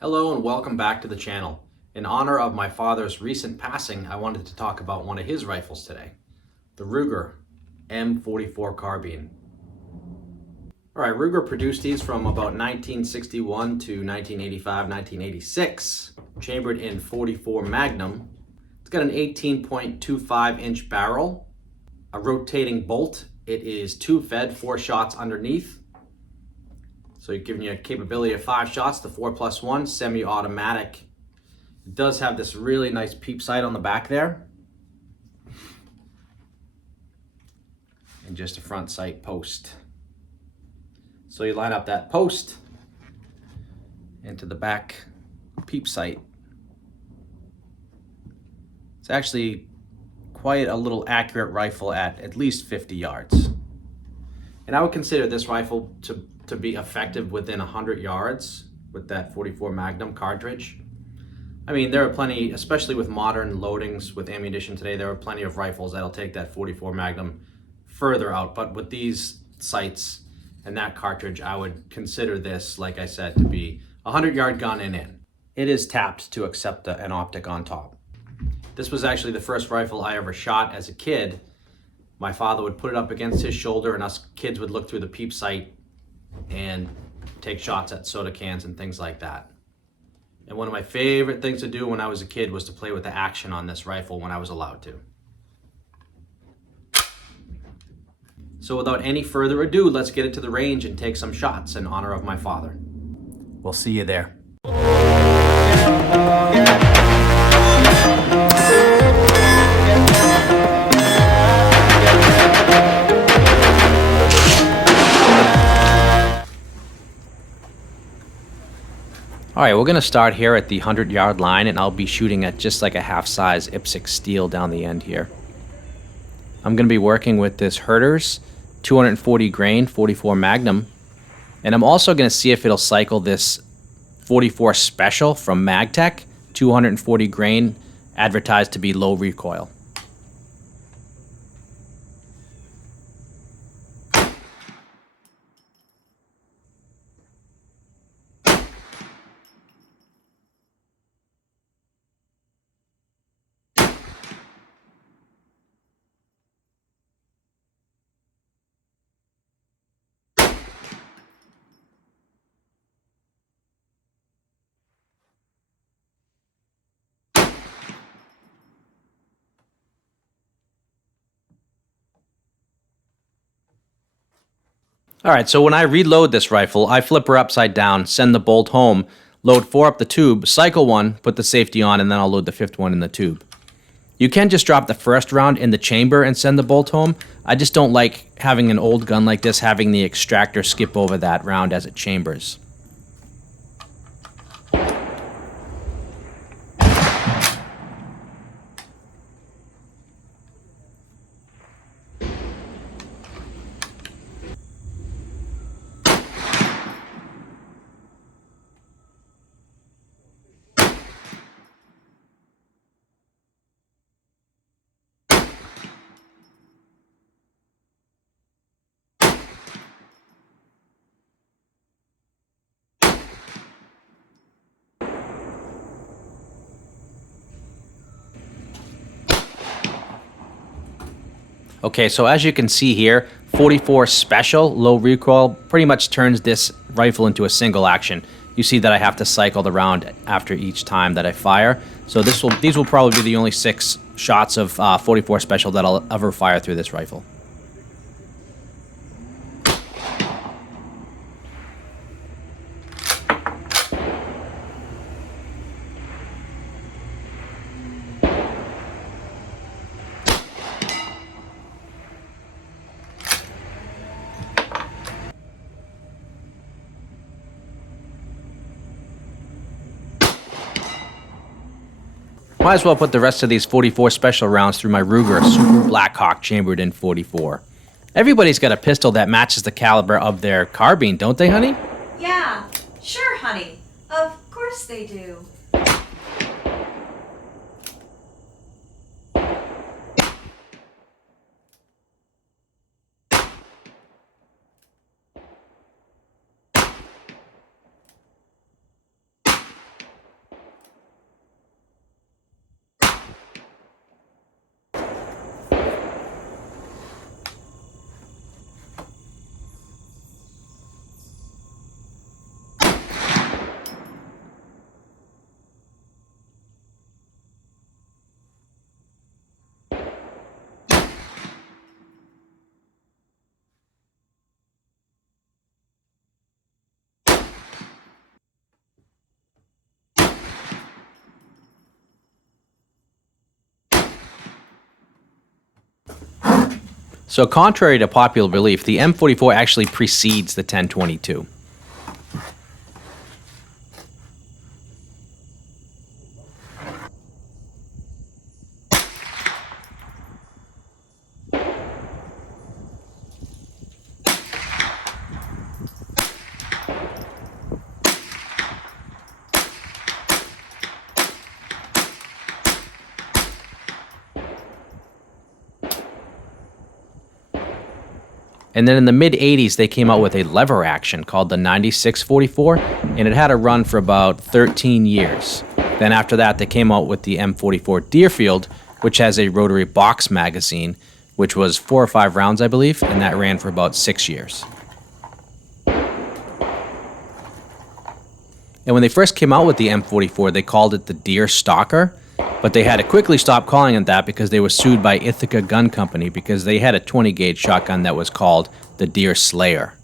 Hello and welcome back to the channel. In honor of my father's recent passing, I wanted to talk about one of his rifles today, the Ruger M44 carbine. Alright, Ruger produced these from about 1961 to 1985, 1986, chambered in 44 Magnum. It's got an 18.25 inch barrel, a rotating bolt. It is tube fed, 4 shots underneath. So you're giving you a capability of 5 shots, the 4+1 semi-automatic. It does have this really nice peep sight on the back there. And just a front sight post. So you line up that post into the back peep sight. It's actually quite a little accurate rifle at least 50 yards. And I would consider this rifle to be effective within 100 yards with that 44 Magnum cartridge. I mean, there are plenty, especially with modern loadings with ammunition today, there are plenty of rifles that'll take that 44 Magnum further out. But with these sights and that cartridge, I would consider this, like I said, to be a 100-yard gun and in. It is tapped to accept an optic on top. This was actually the first rifle I ever shot as a kid. My father would put it up against his shoulder and us kids would look through the peep sight and take shots at soda cans and things like that. And one of my favorite things to do when I was a kid was to play with the action on this rifle when I was allowed to. So without any further ado, let's get into the range and take some shots in honor of my father. We'll see you there. All right, we're gonna start here at the 100-yard line, and I'll be shooting at just like a half-size IPSC steel down the end here. I'm gonna be working with this Herter's 240 grain 44 Magnum, and I'm also gonna see if it'll cycle this 44 Special from Magtech, 240 grain, advertised to be low recoil. All right, so when I reload this rifle, I flip her upside down, send the bolt home, load 4 up the tube, cycle 1, put the safety on, and then I'll load the 5th one in the tube. You can just drop the first round in the chamber and send the bolt home. I just don't like having an old gun like this, having the extractor skip over that round as it chambers. Okay, so as you can see here, 44 Special, low recoil, pretty much turns this rifle into a single action. You see that I have to cycle the round after each time that I fire. So these will probably be the only 6 shots of 44 Special that I'll ever fire through this rifle. Might as well put the rest of these 44 Special rounds through my Ruger Super Blackhawk chambered in 44. Everybody's got a pistol that matches the caliber of their carbine, don't they, honey? Yeah, sure, honey. Of course they do. So contrary to popular belief, the M44 actually precedes the 1022. And then in the mid-'80s, they came out with a lever action called the 9644, and it had a run for about 13 years. Then after that, they came out with the M44 Deerfield, which has a rotary box magazine, which was 4 or 5 rounds, I believe, and that ran for about 6 years. And when they first came out with the M44, they called it the Deer Stalker, but they had to quickly stop calling it that because they were sued by Ithaca Gun Company because they had a 20-gauge shotgun that was called the Deer Slayer.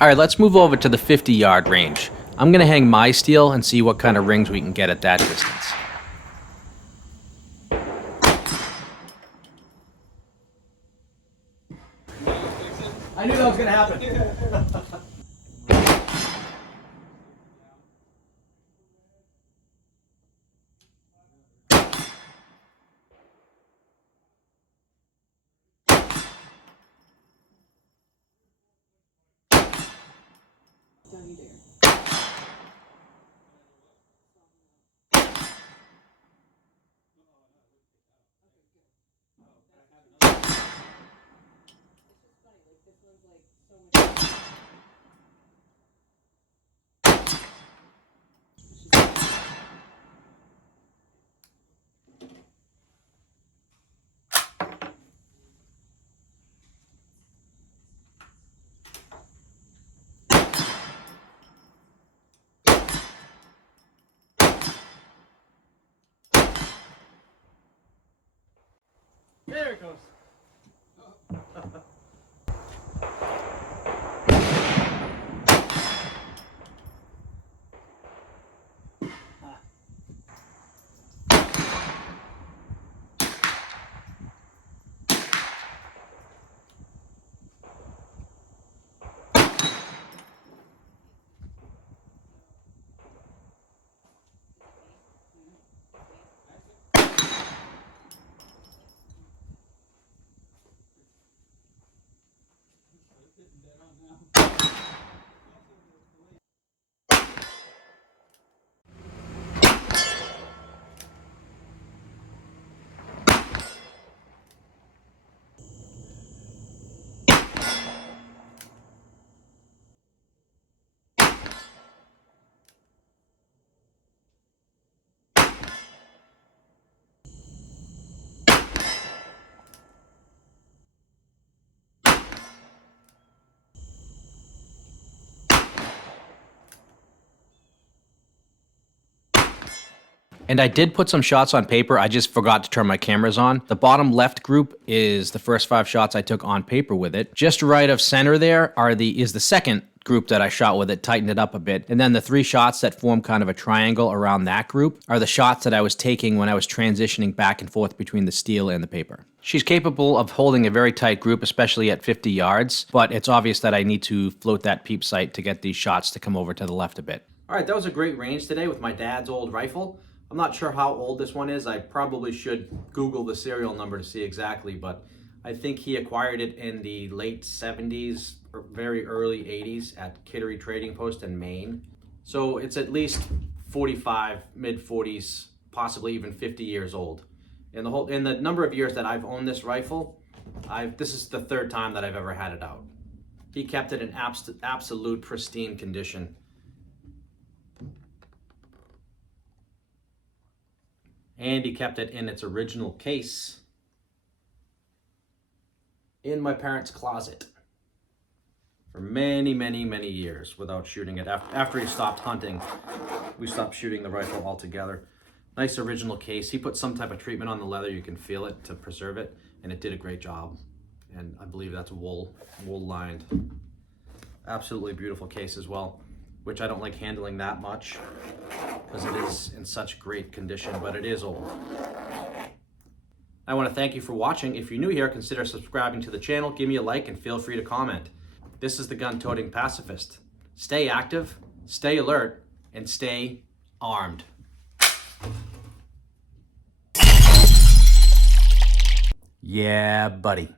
All right, let's move over to the 50-yard range. I'm going to hang my steel and see what kind of rings we can get at that distance. I knew that was going to happen. There it goes. And I did put some shots on paper. I just forgot to turn my cameras on. The bottom left group is the first 5 shots I took on paper with it. Just right of center there is the second group that I shot with it, tightened it up a bit. And then the 3 shots that form kind of a triangle around that group are the shots that I was taking when I was transitioning back and forth between the steel and the paper. She's capable of holding a very tight group, especially at 50 yards, but it's obvious that I need to float that peep sight to get these shots to come over to the left a bit. All right, that was a great range today with my dad's old rifle. I'm not sure how old this one is. I probably should Google the serial number to see exactly, but I think he acquired it in the late 70s or very early 80s at Kittery Trading Post in Maine. So it's at least 45, mid 40s, possibly even 50 years old. In the number of years that I've owned this rifle, this is the 3rd time that I've ever had it out. He kept it in absolute pristine condition. And he kept it in its original case in my parents' closet for many, many, many years without shooting it. After he stopped hunting, we stopped shooting the rifle altogether. Nice original case. He put some type of treatment on the leather. You can feel it to preserve it, and it did a great job. And I believe that's wool lined. Absolutely beautiful case as well, which I don't like handling that much because it is in such great condition, but it is old. I want to thank you for watching. If you're new here, consider subscribing to the channel, give me a like, and feel free to comment. This is the Gun-Toting Pacifist. Stay active, stay alert, and stay armed. Yeah, buddy.